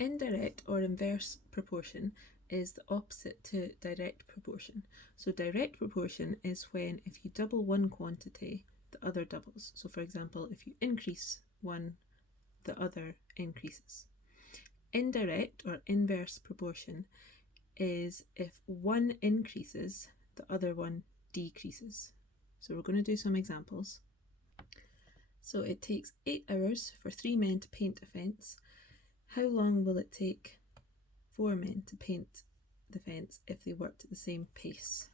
Indirect or inverse proportion is the opposite to direct proportion. So direct proportion is when if you double one quantity, the other doubles. So for example, if you increase one, the other increases. Indirect or inverse proportion is if one increases, the other one decreases. So we're going to do some examples. So it takes 8 hours for 3 men to paint a fence. How long will it take 4 men to paint the fence if they worked at the same pace?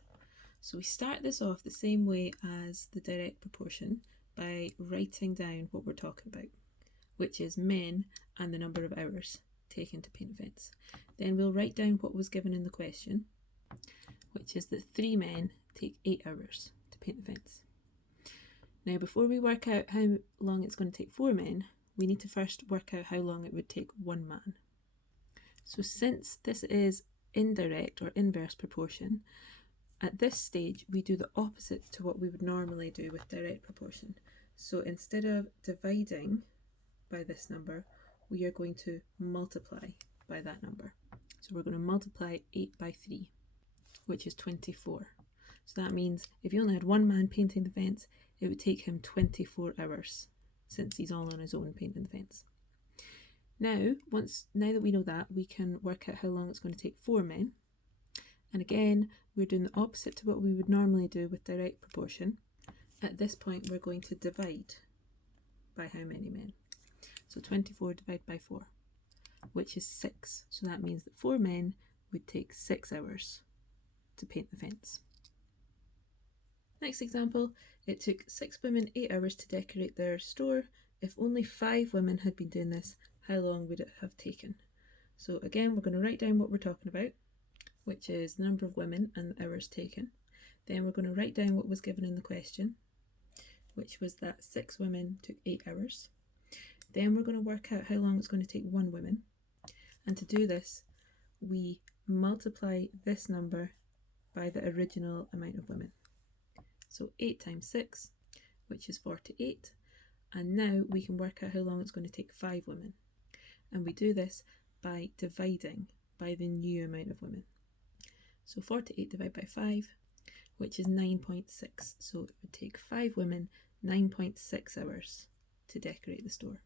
So we start this off the same way as the direct proportion by writing down what we're talking about, which is men and the number of hours taken to paint a fence. Then we'll write down what was given in the question, which is that 3 men take 8 hours to paint the fence. Now, before we work out how long it's going to take 4 men, we need to first work out how long it would take 1 man. So since this is indirect or inverse proportion, at this stage we do the opposite to what we would normally do with direct proportion. So instead of dividing by this number, we are going to multiply by that number. So we're going to multiply 8 by 3, which is 24. So that means if you only had 1 man painting the fence, it would take him 24 hours, since he's all on his own painting the fence. Now that we know that, we can work out how long it's going to take 4 men. And again, we're doing the opposite to what we would normally do with direct proportion. At this point, we're going to divide by how many men. So 24 divided by 4, which is 6. So that means that 4 men would take 6 hours to paint the fence. Next example, it took 6 women 8 hours to decorate their store. If only 5 women had been doing this, how long would it have taken? So again, we're going to write down what we're talking about, which is the number of women and the hours taken. Then we're going to write down what was given in the question, which was that 6 women took 8 hours. Then we're going to work out how long it's going to take 1 woman. And to do this, we multiply this number by the original amount of women. So 8 times 6, which is 48. And now we can work out how long it's going to take 5 women. And we do this by dividing by the new amount of women. So 48 divided by 5, which is 9.6. So it would take 5 women 9.6 hours to decorate the store.